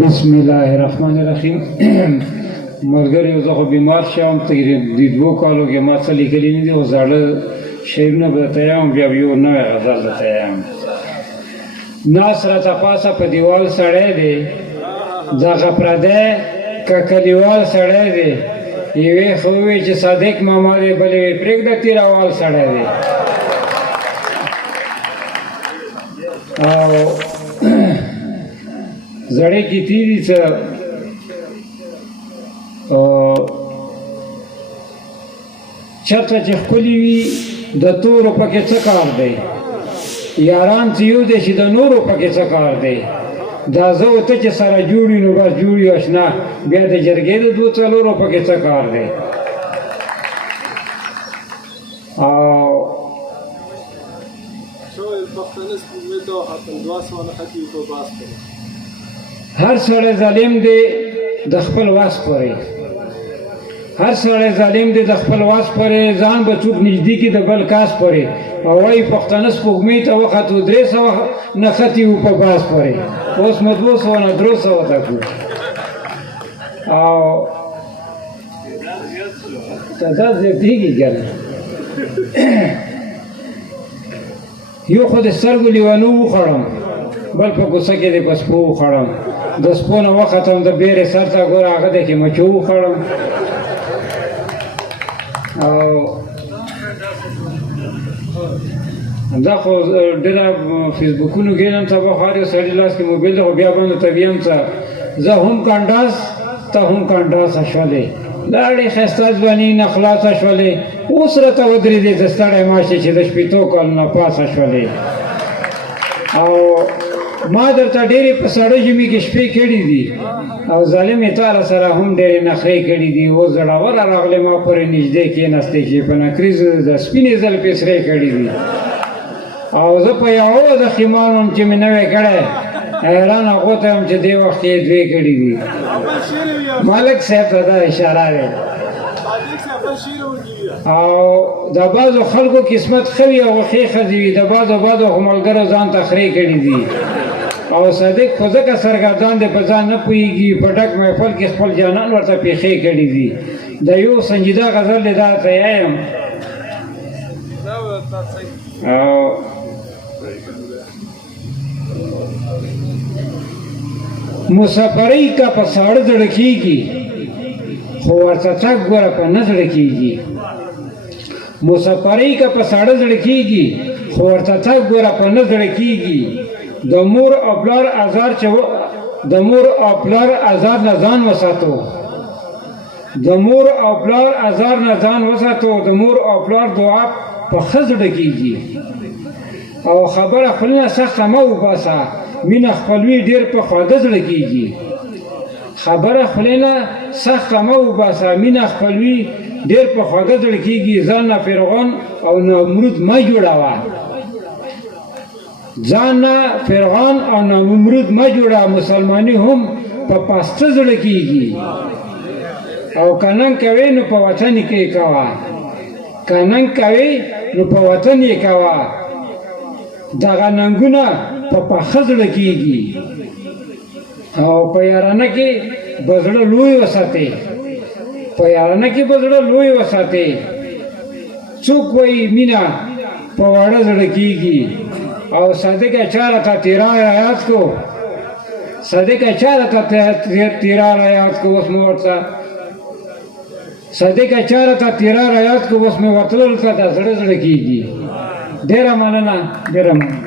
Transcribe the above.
بسم الله الرحمن الرحیم. ملګری زه خو بیمار شوم، د 2 کالو کې ما څه لیکلي نه دي، خو زاړه شعرونه به درته یم، بیا به یو نوی غزل درته یم. ناس راته پاسه په دیوال سړی دی، دغه پردی که کلیوال سړی دی. یوې خو وویل چې صادق ماما دی، بلې ویل پرېږده تیروال سړی دی. او زړې کې تیري څه چرته چې ښکلي وي د تورو پکې څه کار دی، یاران چې یو دی چې د نورو پکې څه کار دی. دا زه او ته چې سره جوړ وي نو بس جوړ یو اشنا، بیا د جرګې د 2-4 پکې څه کار دی. او هر سړی ظالم دی د خپل واس پورې، هر سړی ظالم دی د خپل واس پورې، ځان به څوک نږدې کړي د بل کاس پورې. او وایي پښتانه سپوږمۍ ته وختو 300 نښتي وو په باس پورې، اوس مو 200 نه 300 ته کړو. او دا زیاتېږي که نه. یو خو د سترګو لیوانو وخوړم، بل په کوڅه کې د په سپو وخوړم. د سپو نه وختم د بیرې سر ته، ګوره هغه دی کې مچو وخوړم. او دا خو ډېره فیسبوکونو ګېرم ته به هر یو سړي لاس کې موبایل دی، خو بیا باندې ته ویم څه زه هم کنډاس ته هم کنډاسه شولې، لاړې ښایسته ځواني نه خلاصه شولې، اوس راته ودرېدې د ستړی ماشې چې د 80 کالو نه پاسه شولې. او ما درته ډېرې په سړه ژمي کې شپې کړي دي، او ظالمې تا سره هم ډېرې نخرې کړي دي. اوس زړوره راغلې ما پورې نږدې کېناستې چې په نکریزو د سپینې زلفې سرې کړي دي. او زه په یوه د خیمان وم چې مې نوی کړی، حیران هغو ته یم چې دې وخت یې 2 کړي دي. ملک صاحب ته دا اشاره دی. او د بعضو خلکو قسمت ښه وي او ښې ښځې وي، د بعضو خو ملګرو ځان ته خرې کړي دي. او صادق خو ځکه سرګردان دی، په ځان نه پوهېږي، په ډک محفل کې خپل جانان ورته پېښې کړي دي. د یو سنجیده غزل دی، دا ته یم. او مسافرۍ که په ساړه زړه کېږي، خو ورته تګ ګوره په نه زړه کېږي. مسافرۍ که په ساړه زړه کېږي، خو ورته تګ ګوره په نه زړه کېږي. د مور او پلار ازار نه ځان وساتو، د مور او پلار ازار نه ځان وساتو. د مور او پلار دعا په ښه زړه کېږي. او خبره خپله نه سخته مه وباسه، مینه خپلوي ډېر په خواږه زړه کېږي. خبره خپله نه سخته مه وباسه، مینه خپلوي ډېر په خواږه زړه کېږي. ځان نه فرعون او نمرود مه جوړوه، ځان نه فرعون او نمرود مه جوړه. مسلماني هم په پاسته زړه کېږي. او که ننګ کوې نو په وطن کې کوه، که ننګ کوې نو په وطن یې کوه. دغه ننګونه په پاخه زړه کېږي. او په یارانه کې به زړه لوی وساتې، په یارانه کې به زړه لوی وساتې. څوک وایي مینه په واړه زړه کېږي. او صادق چا راته تیرا یاد کو، صادق چا راته تیرا یاد کو، اوس مې ورته صادق چا راته تیرا یاد کو، اوس مې ورته دلته د زړه زړه کېږي. ډېره مننه، ډېره مننه.